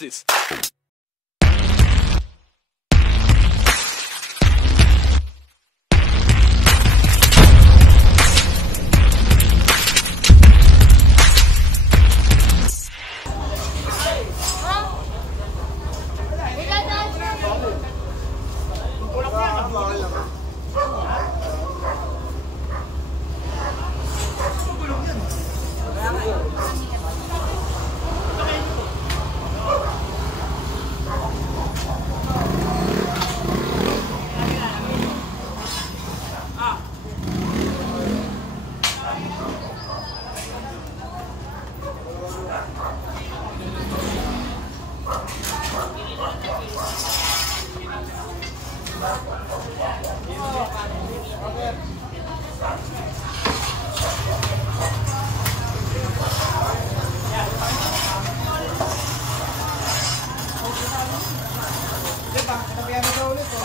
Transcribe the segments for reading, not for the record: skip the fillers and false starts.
this?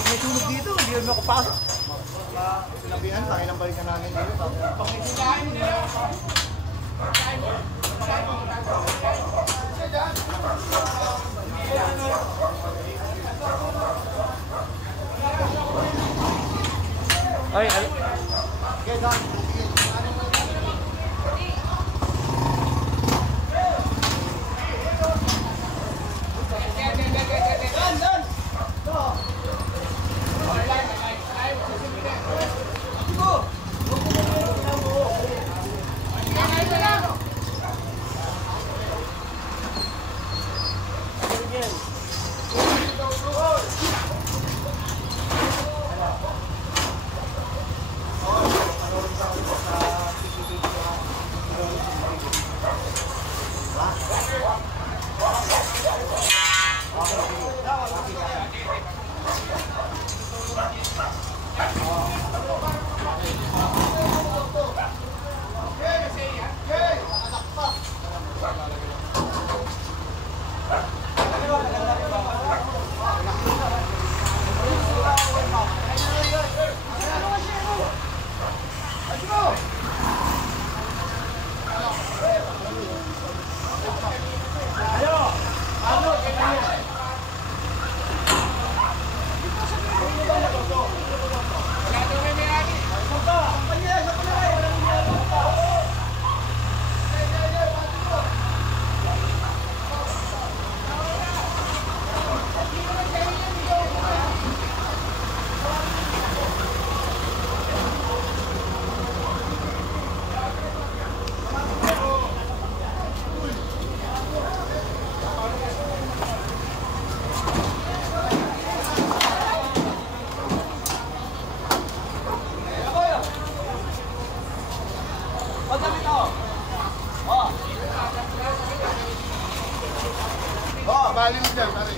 May tulog dito, hindi yun makapasok. Sinabihan, tayo lang balikan namin dito. Ay, Okay, done. Bali mo dyan, pare.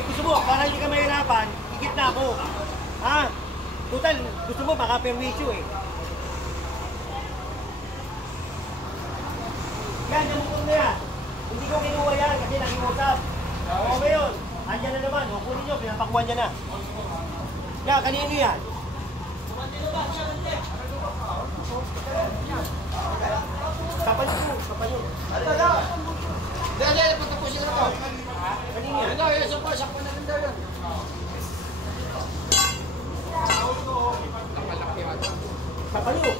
Gusto mo, para hindi ka mahirapan, higit na ako. Ha? Total, gusto mo makaperwisyo eh. Yan, namukong na yan. Hindi ko kinuha yan kasi nakimusap. O ngayon, andyan na naman. O kunin nyo, pinapakuha niya na. Yan, kanino yan? Kapan nyo, kapan nyo. Dali, punta po sila to. Kanino yan? Ito, yung sakpo na rin daw yun. Kapan nyo.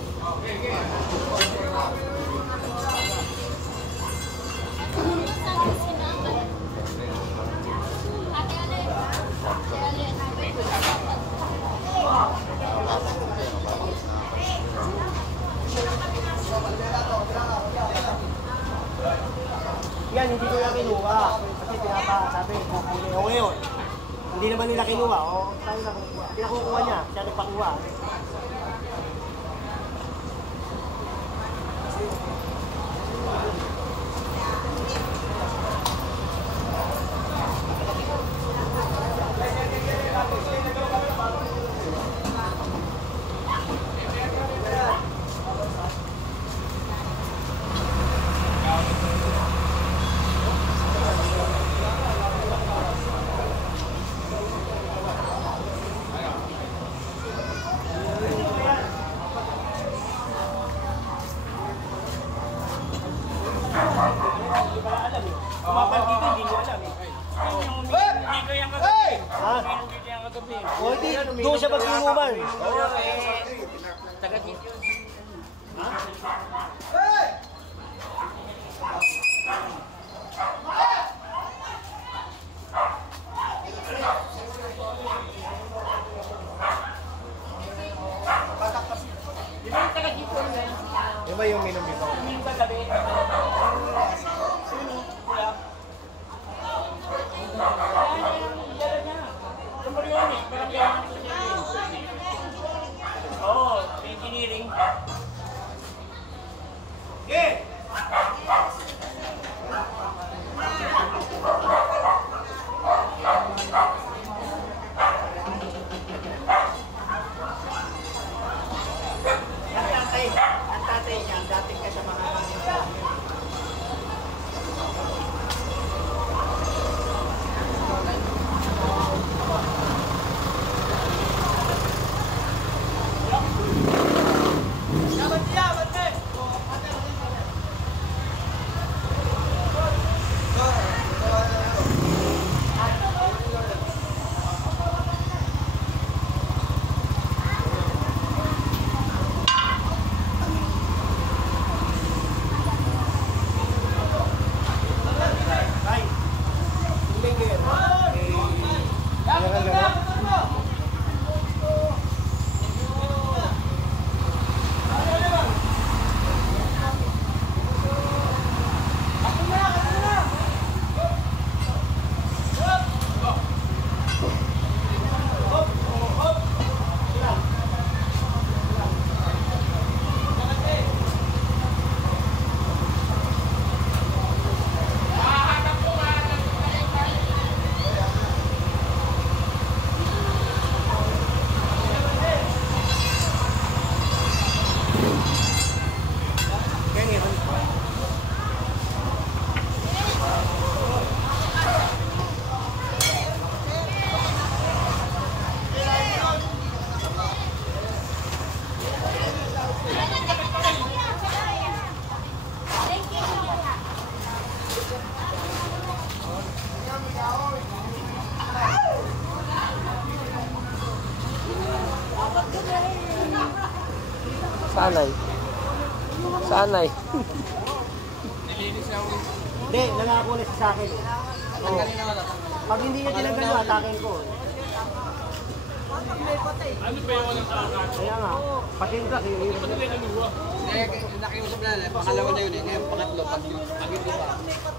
Yan, hindi ko yung kinuha. Kasi pinapasabi, kukunin. O ngayon, hindi naman nila kinuha. O tayo na kukuha. Pinakukuha niya, siya nagpakuha. Doon siya mag-inuman. Oo, taga dito yun. Ha? Di ba yung taga dito yun? Di ba yung minum ito? Yung kagabi. Oo, engineering. Okay. Ang tatay niya, dating kasama niya. Sanay. Sanay. Hindi, nangako na siya sa akin. Oo. Pag hindi niya tinanggal yung atakin ko. Ano ba yung walang kaangat? Kaya nga, patinta, kinirin. Nakiusap na lang, pangalawa na yun eh. Ngayon, pangatlo, pag-agit ko pa.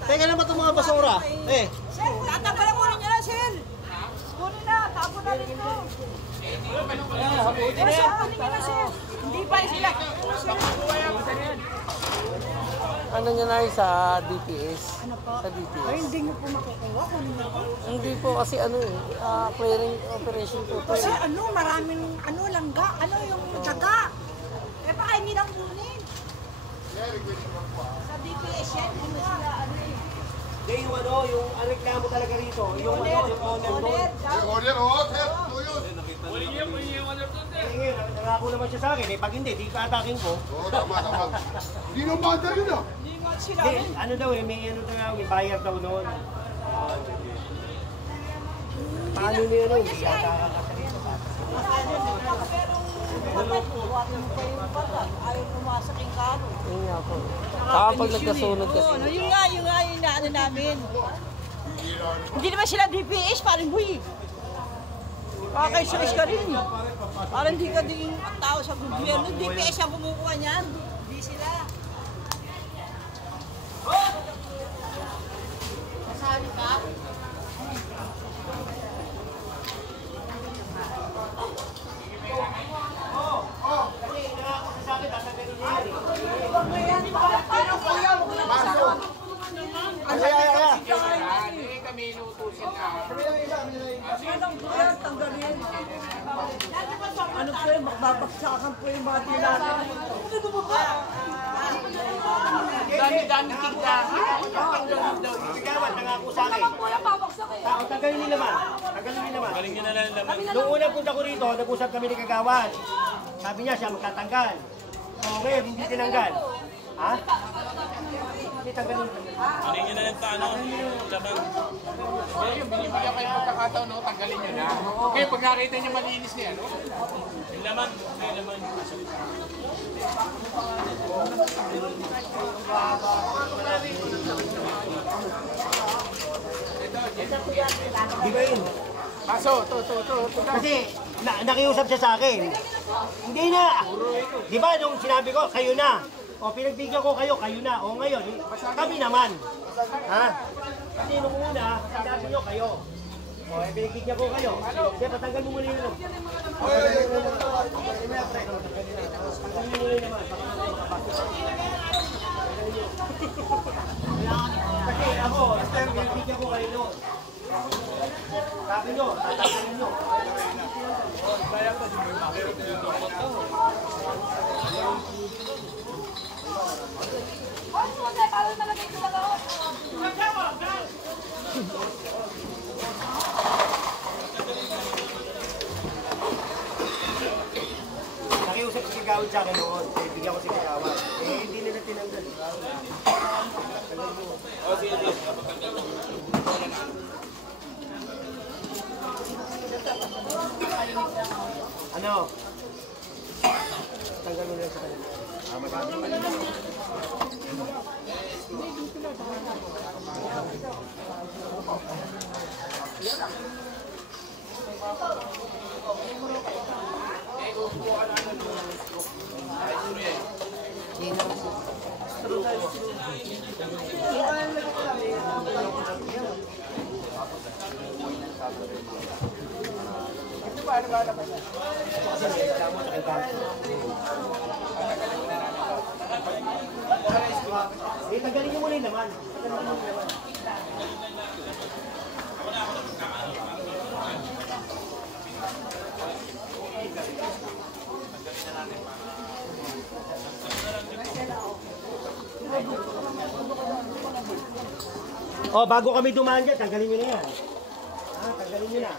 Teka naman itong mga basura. Eh, Tatanggalan mo rin niya na, Sir! Kunin na, tapo na rin ito. Kunin na, Sir! Hindi pa sila. Ano niya na sa DPS? Ano po? Sa DPS. Ay, hindi niyo po makukuha. Kunin niyo po. Hindi po kasi ano eh, clearing operation po. Kasi maraming, langga. Ano yung daga? Eh, baka hindi lang kunin. Sa DPS yan, hindi mo sila, hindi yung reklamo talaga rito. Yung owner doon. Ngayon, nangako naman siya sa akin. Eh, pag hindi, di ka atakin ko. Hindi nung banda yun ah. Hindi nga sila. Hindi, ano daw eh, may ano daw, may bayar daw noon. Paano niya ano? Hindi yata kakasa rito. Ayaw pumasok yung karo. Yun nga po. Kapag nagkasunod kasi. Oo, yung nga yung inaano namin. Hindi naman sila DPS, parang buwi. Pakay-stress ka rin. Parang hindi ka din ang tao sa gobyerno. DPS ang kumukuha niyan. Hindi sila. Kasali ka? Kasi nangako siya sa akin, tatanggalin niya yan eh. Ano po yun? Magbabagsakan po yung mga tinatin. Ano ba ba? Dami-dami tigda. Sigawan, nangako sa akin. Tagalin nila man. Tagalin nila man. Galing nyo na lang naman. Noong unang punta ko rito, nag-usap kami ni Kagawan. Sabi niya siya magtatanggal. O ngayon, hindi tinanggal. Ha? Hindi, tanggalin. Ano yun na lang sa ano? Laman. Yung binibigyan kayo pagkakataon, no? Tanggalin nyo na. Okay, pag nakita nyo malinis niya, no? Yung laman. Yung laman. Di ba yun? Paso, to. Kasi nakiusap siya sa akin. Hindi na. Di ba nung sinabi ko, kayo na. O pinagbigyan ko kayo, kayo na. O ngayon, kami naman. Ha? Kasi nung una, sinabi nyo kayo. O pinagbigyan ko kayo. Kaya patanggal mo muna yun. Patanggal mo muna yun naman. Kasi ako, pinagbigyan ko kayo noon. Sabi nyo, tatanggalin nyo. Nakiusap si Kagawad sa akin noon. Bigyan ko si Kagawad. Eh, hindi nila tinanggal. Ano? Tanggal mo lang sa kanila. Eh, tanggalin nyo muna yun naman. Tanggalin nyo naman. Oh, bago kami dumaan dyan, tanggalin nyo na yan. Ha, tanggalin nyo na.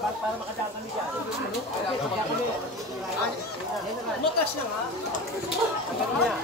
Para makadaan kami dyan. Okay, tanggalin kami. Makas na nga. Tanggalin nyo na.